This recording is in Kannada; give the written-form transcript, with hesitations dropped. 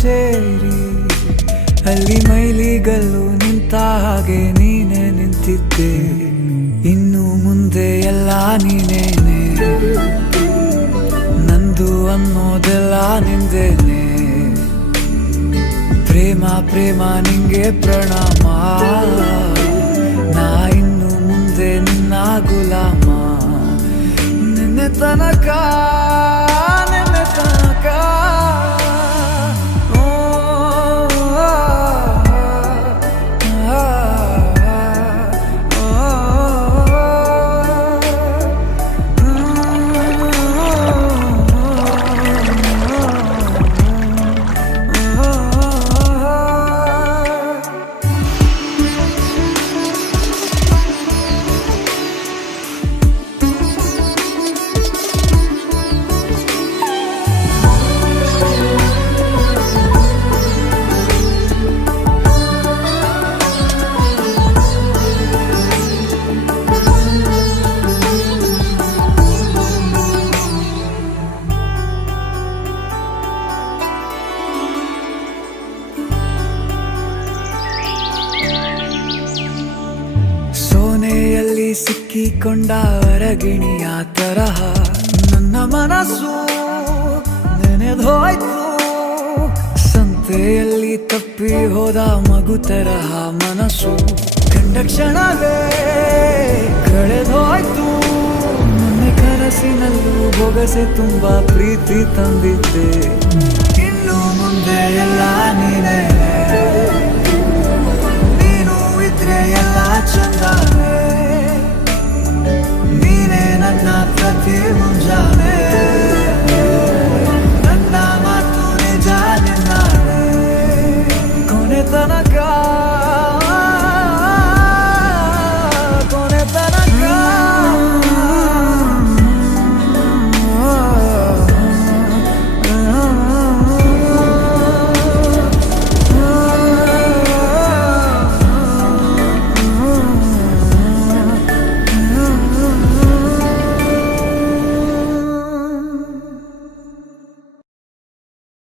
ಸೇರಿ ಅಲ್ಲಿ ಮೈಲಿಗಲ್ಲು ನಿಂತ ಹಾಗೆ ನೀನೆ ನಿಂತಿದ್ದೆ. ಇನ್ನು ಮುಂದೆ ಎಲ್ಲ ನೀನೇನೆ, ನಂದು ಅನ್ನೋದೆಲ್ಲ ನಿಂದೇನೆ. ಪ್ರೇಮ ಪ್ರೇಮ ನಿಂಗೆ ಪ್ರಣಾಮ, ನಾ ಇನ್ನು ಮುಂದೆ ನಿನ್ನ ಗುಲಾಮ. ನಿನ್ನೆ ತನಕ ನಿನ್ನೆ ತನಕ ಸೋನೆಯಲ್ಲಿ ಸಿಕ್ಕಿಕೊಂಡ ಅರಗಿಣಿಯ ತರಹ ನನ್ನ ಮನಸ್ಸು ನೆನೆದೋಯ್ತು. ಸಂತೆಯಲ್ಲಿ ತಪ್ಪಿ ಹೋದ ಮಗು ತರಹ ಮನಸ್ಸು ಕಂಡ ಕ್ಷಣವೇ ಕಳೆದೋಯ್ತು. ಮೊನ್ನೆ ಕನಸಿನಲ್ಲೂ ಬೊಗಸೆ ತುಂಬಾ ಪ್ರೀತಿ ತಂದಿದ್ದೆ. ಇನ್ನು ಮುಂದೆ ಎಲ್ಲ ನೀನೇ, ನೀನು ಇದ್ರೆ ಎಲ್ಲ ಚಂದವೇ. ನೀನೇ ನನ್ನ ಪ್ರತಿ ಮುಂಜಾನೆ.